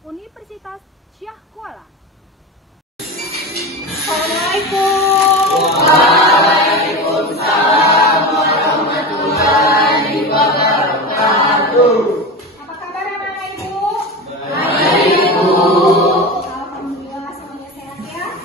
Universitas Syah Kuala. Assalamualaikum. Waalaikumsalam warahmatullahi wabarakatuh. Apa kabar anak-anak Ibu? Baik, Bu. Alhamdulillah semuanya sehat ya.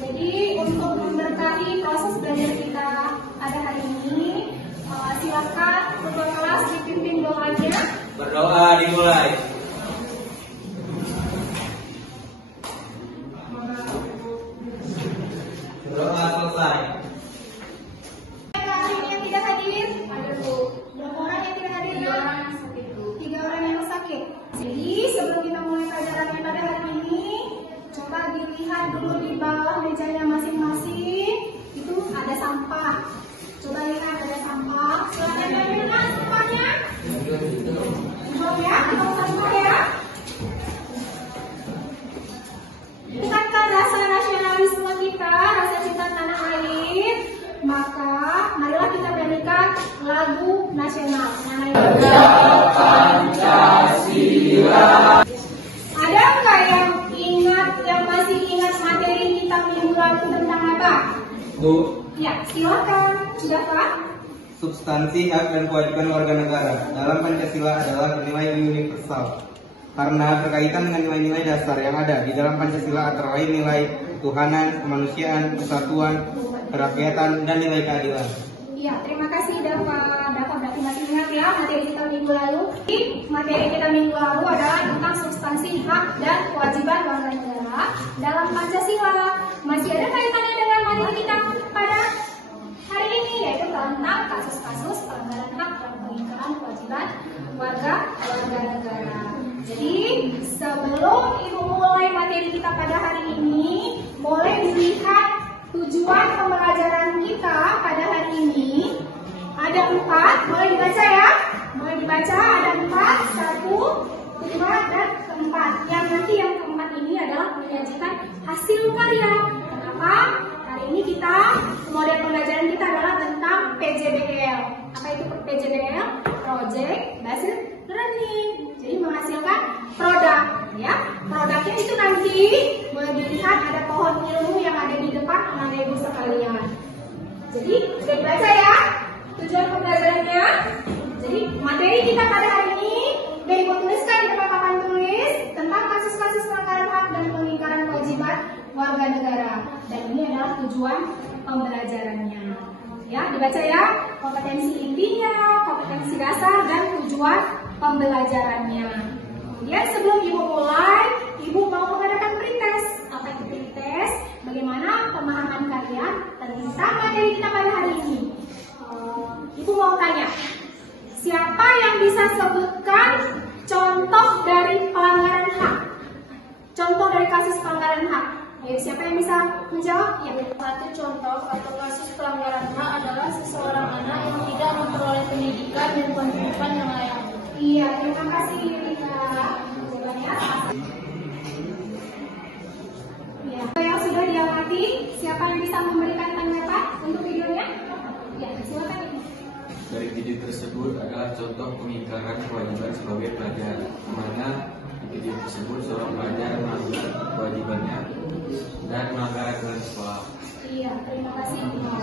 Jadi untuk memberkahi proses belajar kita pada hari ini, silakan ketua kelas dipimpin doanya. Berdoa dimulai. Berdoa selesai. Yang tidak hadir? Ada Bu. Berapa orang yang tidak hadir? 3 orang yang sakit Bu. 3 orang yang sakit. Jadi sebelum kita mulai pelajaran pada hari ini, coba dilihat dulu di bawah mejanya masing-masing. Itu ada sampah. Coba lihat ada sampah. Silakan diambilkan sampahnya. Buang ya, atau sampah ya. Bukankah rasa nasionalisme kita, rasa cinta tanah air? Maka marilah kita nyanyikan lagu nasional. Pancasila. Ada nggak yang masih ingat materi kita minggu lalu tentang apa? Bu, Ya, silakan. Sudah Pak? substansi hak dan kewajiban warga negara dalam Pancasila adalah nilai universal karena berkaitan dengan nilai-nilai dasar yang ada di dalam Pancasila antara lain nilai ketuhanan, kemanusiaan, kesatuan, kerakyatan, dan nilai keadilan. Iya, terima kasih Dava. Dava berarti masih ingat ya materi kita minggu lalu. Materi kita minggu lalu adalah tentang substansi hak dan kewajiban warga negara dalam Pancasila. Masih ada kaitannya dengan materi kita pada hari ini, yaitu tentang kasus-kasus pelanggaran hak dan pengingkaran kewajiban warga negara. Jadi sebelum Ibu mulai materi kita pada hari ini, boleh dilihat tujuan pembelajaran kita pada hari ini. Ada 4, boleh dibaca ya? Boleh dibaca, ada 4, 1, 2, dan keempat. Yang nanti yang keempat ini adalah menyajikan hasil karya. Kenapa? Hari ini kita, model pembelajaran kita adalah tentang PJBL. Apa itu PJBL? Project Based Learning. Jadi menghasilkan produk, ya. Produknya itu nanti boleh dilihat ada pohon ilmu yang ada di depan anak ibu sekalian. Jadi sudah dibaca ya tujuan pembelajarannya. Jadi materi kita pada hari ini sudah ibu tuliskan di tempat papan tulis tentang kasus-kasus pelanggaran hak dan pengingkaran kewajiban warga negara. Dan ini adalah tujuan pembelajarannya. Ya, dibaca ya, kompetensi intinya, kompetensi dasar, dan tujuan pembelajarannya. Kemudian sebelum ibu mulai, ibu mau mengadakan pretest. Apa itu pretest? Bagaimana pemahaman kalian tentang materi kita pada hari ini? Ibu mau tanya, siapa yang bisa sebutkan contoh dari pelanggaran hak? Contoh dari kasus pelanggaran hak. Ayo, siapa yang bisa menjawab? Ya. Satu contoh atau kasus pelanggaran hak adalah seseorang anak yang tidak memperoleh pendidikan dan penghidupan yang layak. Iya, terima kasih Rika. Jawabannya. Ya. Yang sudah diamati, siapa yang bisa memberikan tanggapan untuk videonya? Ya, silakan Ibu. Dari video tersebut adalah contoh pengingkaran kewajiban sebagai pelajar, di mana di video tersebut seorang pelajar melanggar kewajibannya dan melanggar aturan sekolah. Iya, terima kasih Iqmal.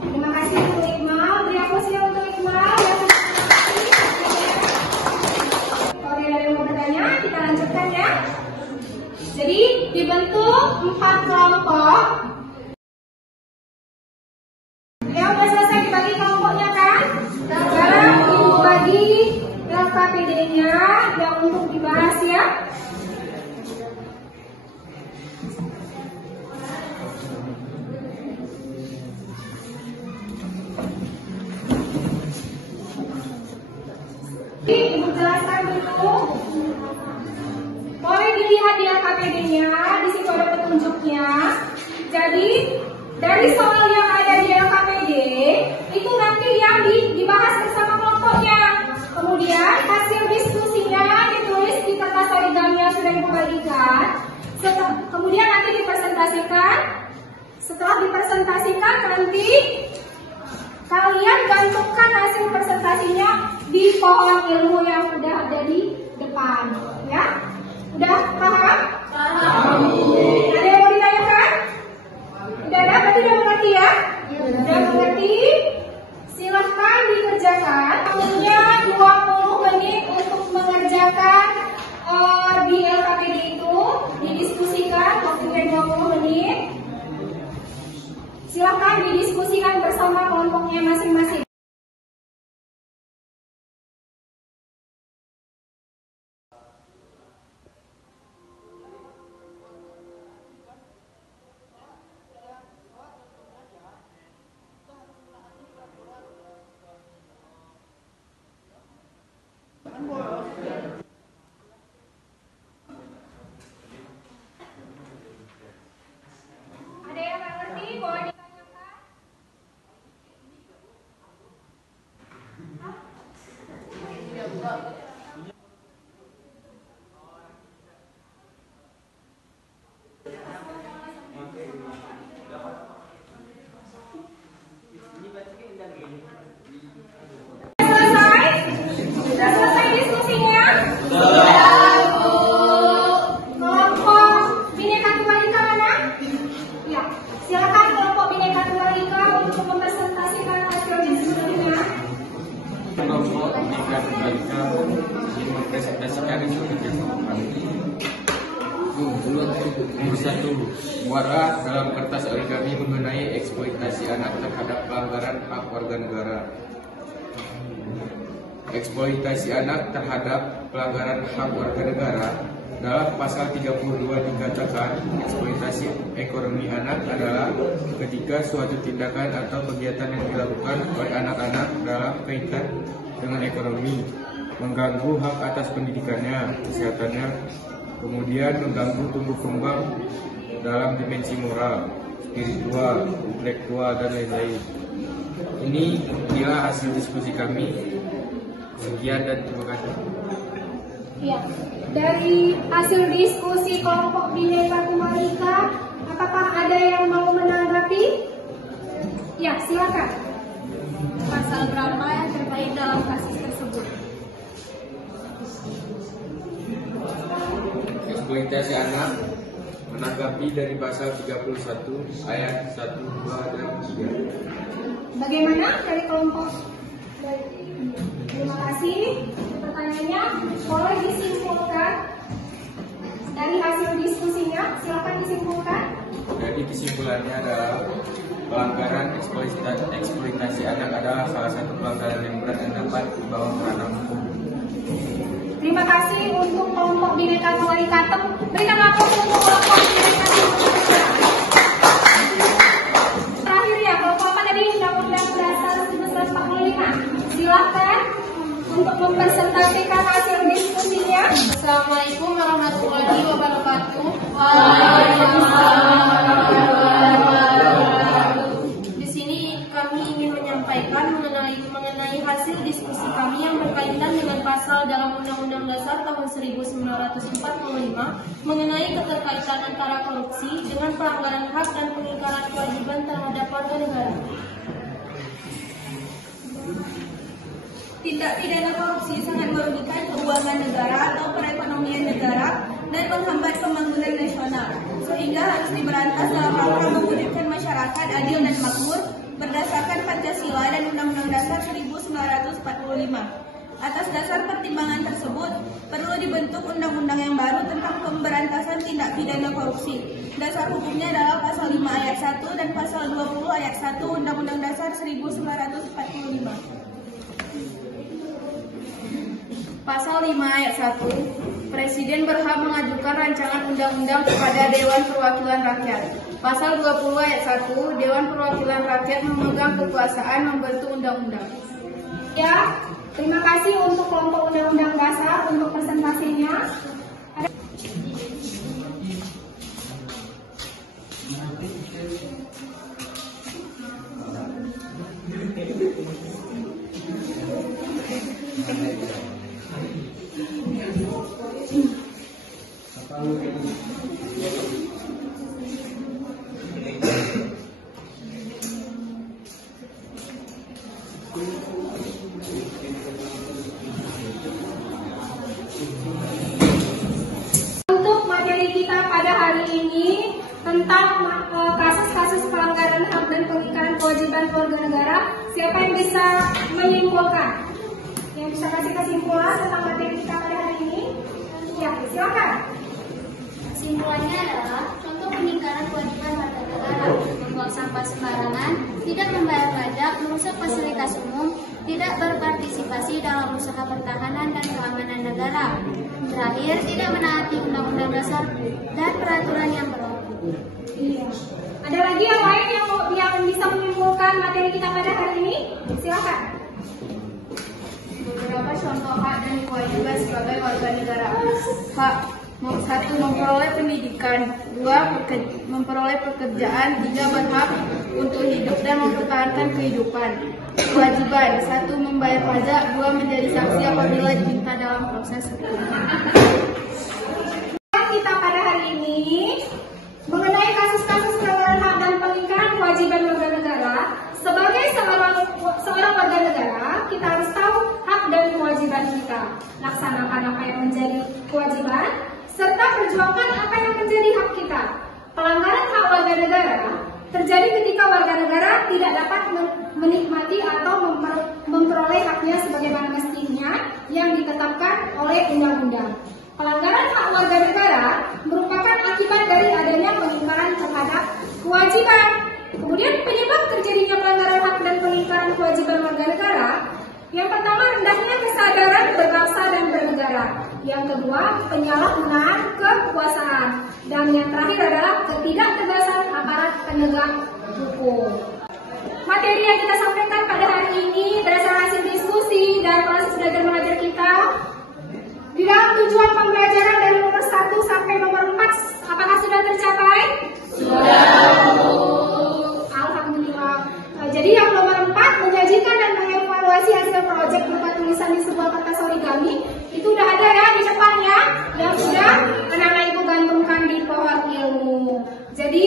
Terima kasih untuk Iqmal. Beri aplaus ya untuk Iqmal. Kalau tidak ada yang mau bertanya, kita lanjutkan ya. Jadi dibentuk 4 kelompok. Ya, udah selesai dibagi kelompoknya kan? Sekarang ibu bagi LKPD-nya yang untuk dibahas ya. Ibu jelaskan dulu. Boleh dilihat di LKPD-nya, di situ ada petunjuknya. Jadi dari soal yang ada di LKPD itu nanti yang dibahas bersama kelompoknya. Kemudian hasil diskusinya ditulis di kertas origami yang sudah ibu bagikan. Kemudian nanti dipresentasikan. Setelah dipresentasikan nanti kalian gantungkan hasil presentasinya di pohon ilmu yang sudah ada di depan. depan. Ya, udah paham? Paham. Ada yang mau ditanyakan? Udah ada? Berarti udah mengerti ya? Udah mengerti? Silahkan dikerjakan. Waktunya 20 menit untuk mengerjakan di LKPD itu. Didiskusikan waktunya 20 menit. Silahkan didiskusikan bersama kelompoknya masing-masing. Ada yang nggak ngerti? Boleh ditanyakan. Selesai? Sudah selesai diskusinya? Kelompok Bhinneka Tunggal Ika mana? Ya, silakan kelompok Bhinneka Tunggal Ika untuk mempresentasikan hasil diskusinya. Kelompok Bhinneka Tunggal Ika ingin mempresentasikan hasil kerja kami. Nomor 1, muara dalam kertas origami mengenai eksploitasi anak terhadap pelanggaran hak warga negara. Eksploitasi anak terhadap pelanggaran hak warga negara dalam pasal 32 dikatakan eksploitasi ekonomi anak adalah ketika suatu tindakan atau kegiatan yang dilakukan oleh anak-anak dalam kaitan dengan ekonomi mengganggu hak atas pendidikannya, kesehatannya, kemudian mengganggu tumbuh kembang dalam dimensi moral, spiritual, intelektual, dan lain-lain. Ini dia hasil diskusi kami. Sekian dan terima kasih. Ya, dari hasil diskusi kelompok Bhinneka Tunggal Ika, apakah ada yang mau menanggapi? Ya, silakan. Pasal berapa yang terkait dalam kasus tersebut? Eksploitasi anak menanggapi dari pasal 31 ayat 1, 2, dan 3. Bagaimana dari kelompok? Terima kasih. Pertanyaannya boleh disimpulkan dari hasil diskusinya. Silakan disimpulkan. Jadi kesimpulannya adalah pelanggaran eksploitasi anak adalah salah satu pelanggaran yang berat dan dapat dibawa ke ranah hukum. Terima kasih untuk kelompok Bhinneka Tunggal Ika. Berikan aplaus untuk kelompok Bhinneka Tunggal Ika. Terakhir ya, kelompok apa tadi? Undang-Undang Dasar 1945. Silakan untuk mempresentasikan hasil diskusinya. Assalamualaikum warahmatullahi wabarakatuh. Di sini kami ingin menyampaikan mengenai hasil diskusi kami yang berkaitan dengan pasal dalam Undang-Undang Dasar tahun 1945 mengenai keterkaitan antara korupsi dengan pelanggaran hak dan pengingkaran kewajiban terhadap warga negara. Tindak pidana korupsi sangat merugikan keuangan negara atau perekonomian negara dan menghambat pembangunan nasional, sehingga harus diberantas dalam rangka mewujudkan masyarakat adil dan makmur berdasarkan Pancasila dan Undang-Undang Dasar 1945. Atas dasar pertimbangan tersebut, perlu dibentuk undang-undang yang baru tentang pemberantasan tindak pidana korupsi. Dasar hukumnya adalah pasal 5 ayat 1 dan pasal 20 ayat 1 Undang-Undang Dasar 1945. Pasal 5 ayat 1, Presiden berhak mengajukan rancangan undang-undang kepada Dewan Perwakilan Rakyat. Pasal 20 ayat 1, Dewan Perwakilan Rakyat memegang kekuasaan membentuk undang-undang. Ya, terima kasih untuk kelompok Undang-Undang Dasar untuk presentasinya. tentang kasus-kasus pelanggaran HAM dan pengingkaran kewajiban warga negara. Siapa yang bisa menyimpulkan? Yang bisa kasih kesimpulan tentang materi kita pada hari ini? Ya, silakan. Kesimpulannya adalah contoh pengingkaran kewajiban warga negara: membuang sampah sembarangan, tidak membayar pajak, merusak fasilitas umum, tidak berpartisipasi dalam usaha pertahanan dan keamanan negara. Terakhir, tidak menaati Undang-Undang Dasar dan peraturan yang berlaku. Iya. Ada lagi yang lain yang bisa menyimpulkan materi kita pada hari ini? Silakan. Beberapa contoh hak dan kewajiban sebagai warga negara. Hak: 1. Memperoleh pendidikan. 2. Memperoleh pekerjaan. 3. Berhak untuk hidup dan mempertahankan kehidupan. Kewajiban: 1. Membayar pajak. 2. Menjadi saksi apabila diminta dalam proses hukum. Kita pada hari ini mengenai kasus-kasus pelanggaran HAM dan pengingkaran kewajiban warga negara. Sebagai seorang warga negara, kita harus tahu hak dan kewajiban kita. Laksanakan apa yang menjadi kewajiban, serta perjuangkan apa yang menjadi hak kita. Pelanggaran hak warga negara terjadi ketika warga negara tidak dapat menikmati atau memperoleh haknya sebagaimana mestinya yang ditetapkan oleh undang-undang. Pelanggaran hak warga negara merupakan akibat dari adanya pengingkaran terhadap kewajiban. Kemudian penyebab terjadinya pelanggaran hak dan pengingkaran kewajiban warga negara: yang pertama, rendahnya kesadaran berbangsa dan bernegara. Yang kedua, penyalahgunaan kekuasaan. Dan yang terakhir adalah ketidaktegasan aparat penegak hukum. Materi yang kita sampaikan pada hari ini berdasarkan hasil diskusi dan proses belajar mengajar kita di dalam tujuan pembelajaran dari nomor 1 sampai nomor 4. Apakah sudah tercapai? Alhamdulillah. Jadi yang nomor 4, menyajikan dan mengevaluasi hasil proyek berupa tulisan di sebuah kertas origami. Itu udah ada ya di depan ya, yang sudah anak-anak ibu gantungkan di pohon ilmu. Jadi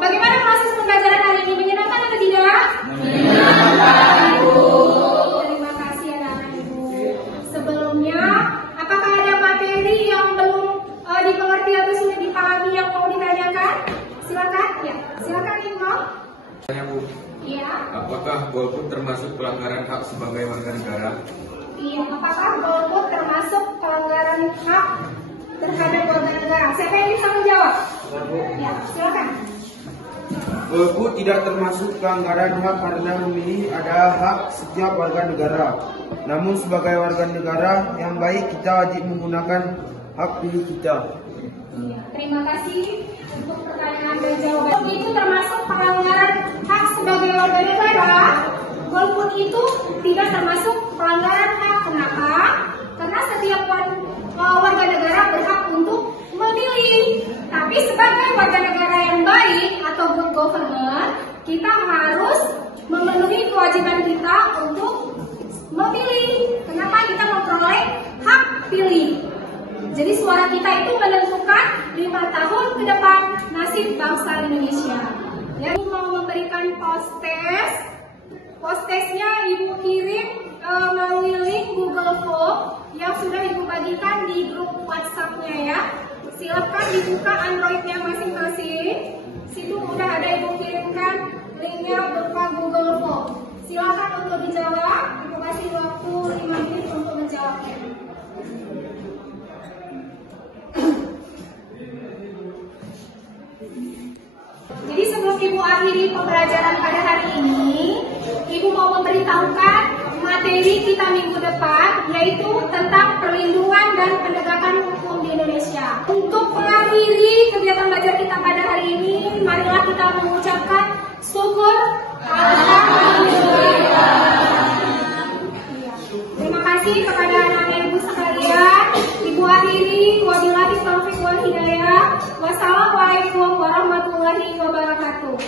bagaimana proses pembelajaran hari ini? Menyenangkan atau tidak? Menyenangkan, Ibu. Terima kasih anak-anak ibu. Sebelumnya, apakah ada materi yang belum dimengerti atau sudah dipahami yang mau ditanyakan? Silakan. Ya, silakan Ibu. Tanya Bu, Iya. apakah golput termasuk pelanggaran hak sebagai warga negara? Iya, apakah golput termasuk pelanggaran hak terhadap warga negara? Siapa yang bisa menjawab? Ya, silakan. Golput tidak termasuk pelanggaran hak karena memilih adalah hak setiap warga negara. Namun sebagai warga negara yang baik, kita wajib menggunakan hak pilih kita. Iya, terima kasih untuk pertanyaan dan jawaban. Itu termasuk pelanggaran hak sebagai warga negara. Golput itu tidak termasuk pelanggaran hak. Kenapa? Karena setiap warga negara berhak untuk memilih. Tapi sebagai warga negara yang baik atau good government, kita harus memenuhi kewajiban kita untuk memilih. Kenapa? Kita memperoleh hak pilih. Jadi suara kita itu menentukan 5 tahun ke depan nasib bangsa Indonesia. Ya, Ibu mau memberikan post-testnya Ibu kirim melalui link Google Form yang sudah Ibu bagikan di grup WhatsApp-nya ya. Silakan dibuka Android-nya masing-masing. Situ udah ada Ibu kirimkan linknya berupa Google Form. Silakan untuk dijawab. Ibu kasih waktu 5 menit untuk menjawabnya. Jadi sebelum Ibu akhiri pembelajaran pada hari ini, Ibu mau memberitahukan materi kita minggu depan, yaitu tentang perlindungan dan penegakan hukum di Indonesia. Untuk mengakhiri kegiatan belajar kita pada hari ini, marilah kita mengucapkan syukur alhamdulillah. Terima kasih kepada anak-anak ibu sekalian. Ibu akhiri, wabillahi taufiq wal hidayah. Wassalamualaikum warahmatullahi wabarakatuh.